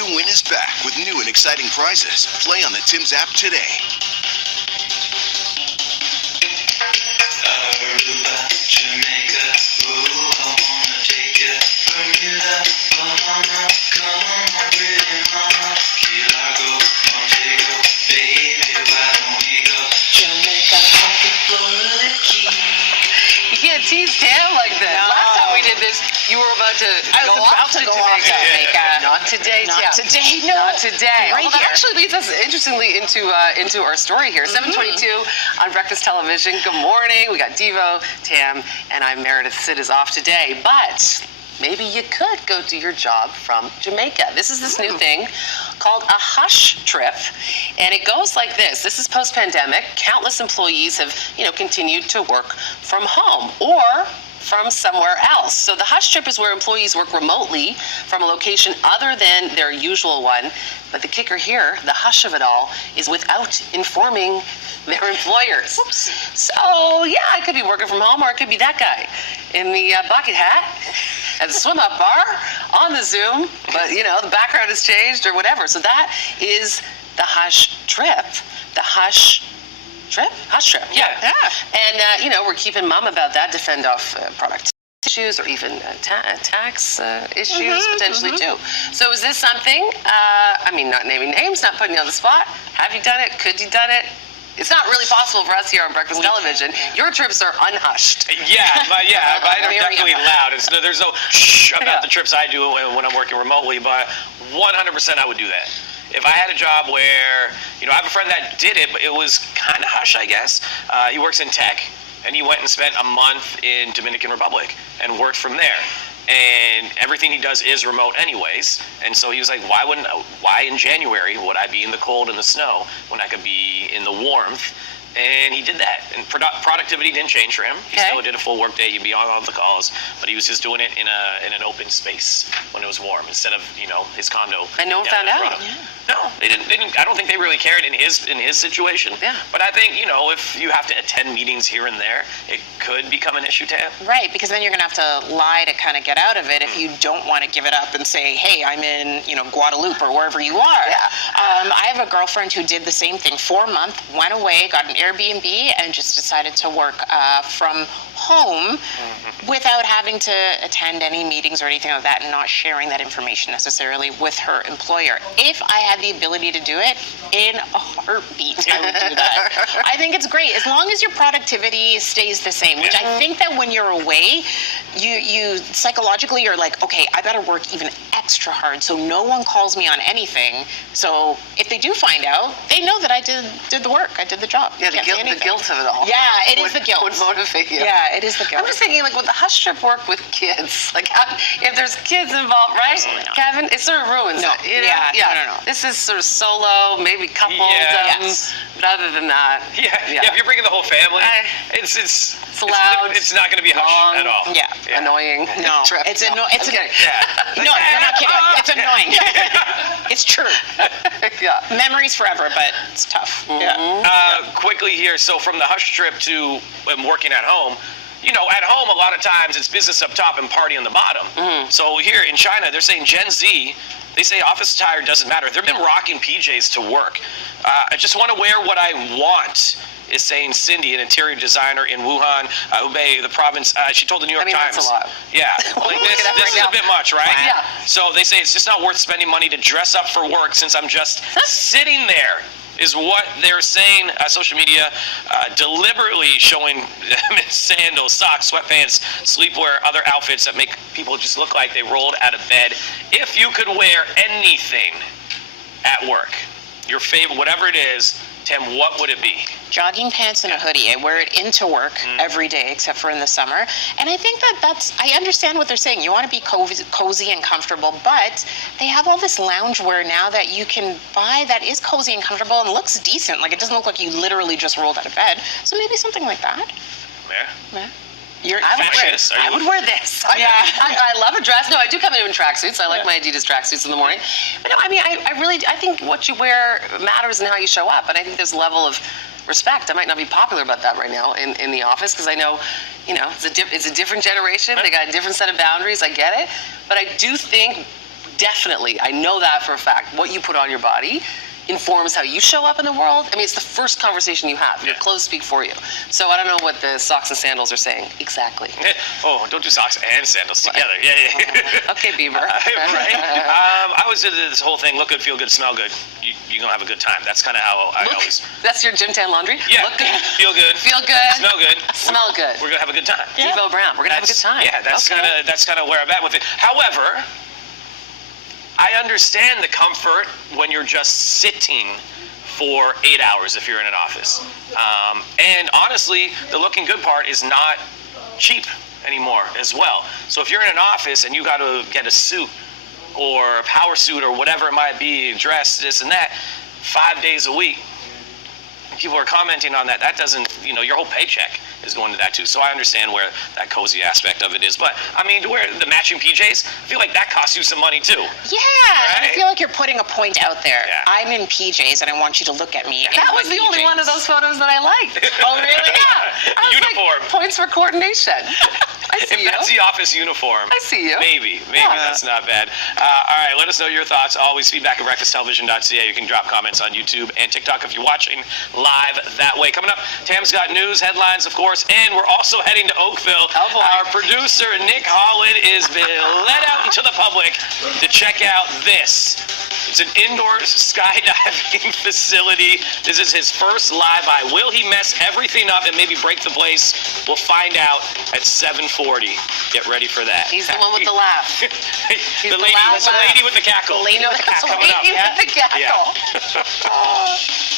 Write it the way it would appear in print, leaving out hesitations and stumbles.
to Win is back with new and exciting prizes. Play on the Tim's app today. Aruba, Jamaica, ooh, I wanna take ya. Bermuda, Bahama, come on, pretty mama. Key Largo, Montego, baby, why don't we go? Jamaica, Hawaii, Florida, Key. You can't tease Tam like this. No. Last time we did this, you were about to go off to Jamaica. Not today, Tam. Not today, no. Not today. Right Well, that here. actually leads us interestingly into our story here. 7:22 on Breakfast Television. Good morning. We got Devo, Tam, and I'm Meredith. Sid is off today, but maybe you could go do your job from Jamaica. This is this new thing called a hush trip, and it goes like this. This is post-pandemic. Countless employees have, continued to work from home or from somewhere else. So the hush trip is where employees work remotely from a location other than their usual one. But the kicker here, the hush of it all, is without informing their employers. Oops. So yeah, I could be working from home, or I could be that guy in the bucket hat at the swim up bar on the Zoom, but the background has changed or whatever. So that is the hush trip. The hush trip? Hush trip. Yeah. And, we're keeping mum about that to fend off product issues or even tax issues potentially too. So is this something, not naming names, not putting you on the spot. Have you done it? Could you done it? It's not really possible for us here on Breakfast Television. Your trips are unhushed. Mine are definitely loud. There's no shh about the trips I do when I'm working remotely, but 100% I would do that. If I had a job where, I have a friend that did it, but it was kind of hush, I guess. He works in tech, and he went and spent a month in Dominican Republic and worked from there. And everything he does is remote anyways. And so he was like, why in January would I be in the cold and the snow when I could be in the warmth? And he did that. And productivity didn't change for him. He still did a full work day. He'd be on all the calls, but he was just doing it in an open space when it was warm instead of his condo. And no one found out. No, they didn't. I don't think they really cared in his situation. Yeah. But I think if you have to attend meetings here and there, it could become an issue, Tam. Right, because then you're going to have to lie to kind of get out of it if you don't want to give it up and say, hey, I'm in, Guadalupe or wherever you are. Yeah. I have a girlfriend who did the same thing. 4 months, went away, got an Airbnb, and just decided to work from home without having to attend any meetings or anything like that, and not sharing that information necessarily with her employer. If I had the ability to do it, in a heartbeat, I would do that. I think it's great, as long as your productivity stays the same, which I think that when you're away, you psychologically are like, okay, I better work even extra hard so no one calls me on anything. So if they do find out, they know that I did the work, I did the job. Yeah, the guilt of it all. Yeah, it is the guilt. Would motivate you. Yeah, it is the guilt. I'm just thinking, would the hush trip work with kids? If there's kids involved, right? Absolutely not. Kevin, it sort of ruins it. No. This is sort of solo, maybe coupled. Yes. But other than that, if you're bringing the whole family, it's loud. It's not going to be hush at all. Yeah. Annoying. No, trip. it's No, it's I'm kidding. no, you're not kidding. It's annoying. It's true. Yeah. Memories forever, but it's tough. Yeah. Quickly here, so from the hush trip to working at home, at home a lot of times it's business up top and party on the bottom. So here in China, they're saying Gen Z, they say office attire doesn't matter. They've been rocking PJs to work. I just want to wear what I want, is saying Cindy, an interior designer in Wuhan, Hubei, the province. She told the New York Times. That's a lot. Yeah, this is a bit much, right? Yeah. So they say it's just not worth spending money to dress up for work since I'm just sitting there, is what they're saying. Social media deliberately showing them in sandals, socks, sweatpants, sleepwear, other outfits that make people just look like they rolled out of bed. If you could wear anything at work, your favorite, whatever it is, Tim, what would it be? Jogging pants and a hoodie. I wear it into work every day except for in the summer. And I think I understand what they're saying. You want to be cozy and comfortable, but they have all this loungewear now that you can buy that is cozy and comfortable and looks decent. Like, it doesn't look like you literally just rolled out of bed. So maybe something like that. Yeah. I would wear this. I love a dress. No, I do come in tracksuits. I like my Adidas tracksuits in the morning. But no, I think what you wear matters in how you show up. And I think there's a level of respect. I might not be popular about that right now in the office because I know, it's a different generation. They got a different set of boundaries. I get it. But I do think definitely, I know that for a fact, what you put on your body informs how you show up in the world. I mean, it's the first conversation you have. Your clothes speak for you. So I don't know what the socks and sandals are saying exactly. Oh, don't do socks and sandals together. Yeah. Okay, Bieber. Right? I always did this whole thing, look good, feel good, smell good. You're going to have a good time. That's kind of how I always... That's your gym tan laundry? Yeah. Look good. Feel good. Feel good. Smell good. Smell good. We're going to have a good time. Devo Brown. We're going to have a good time. Yeah, that's kind of where I'm at with it. However, I understand the comfort when you're just sitting for 8 hours if you're in an office. And honestly, the looking good part is not cheap anymore as well. So if you're in an office and you got to get a suit or a power suit or whatever it might be, dress, this and that, 5 days a week, people are commenting on that. That doesn't, your whole paycheck is going to that too. So I understand where that cozy aspect of it is. But I mean, to wear the matching PJs, I feel like that costs you some money too. Yeah, and I Right? feel like you're putting a point out there. Yeah. I'm in PJs, and I want you to look at me. in That my was the only PJs. one of those photos that I liked. Oh, really? Yeah. I was Uniform. Like, points for coordination. I see If you. that's the office uniform, I see you. maybe that's not bad. All right, let us know your thoughts. Always feedback at breakfasttelevision.ca. You can drop comments on YouTube and TikTok if you're watching live that way. Coming up, Tam's got news, headlines, of course, and we're also heading to Oakville. Oh, boy. Our producer, Nick Holland, is been let out into the public to check out this. It's an indoor skydiving facility. This is his first live eye. Will he mess everything up and maybe break the place? We'll find out at 7:40. Get ready for that. He's the one with the laugh. the the lady, loud the lady with the cackle. Lady with the That's cackle. coming up. lady with the cackle. Yeah.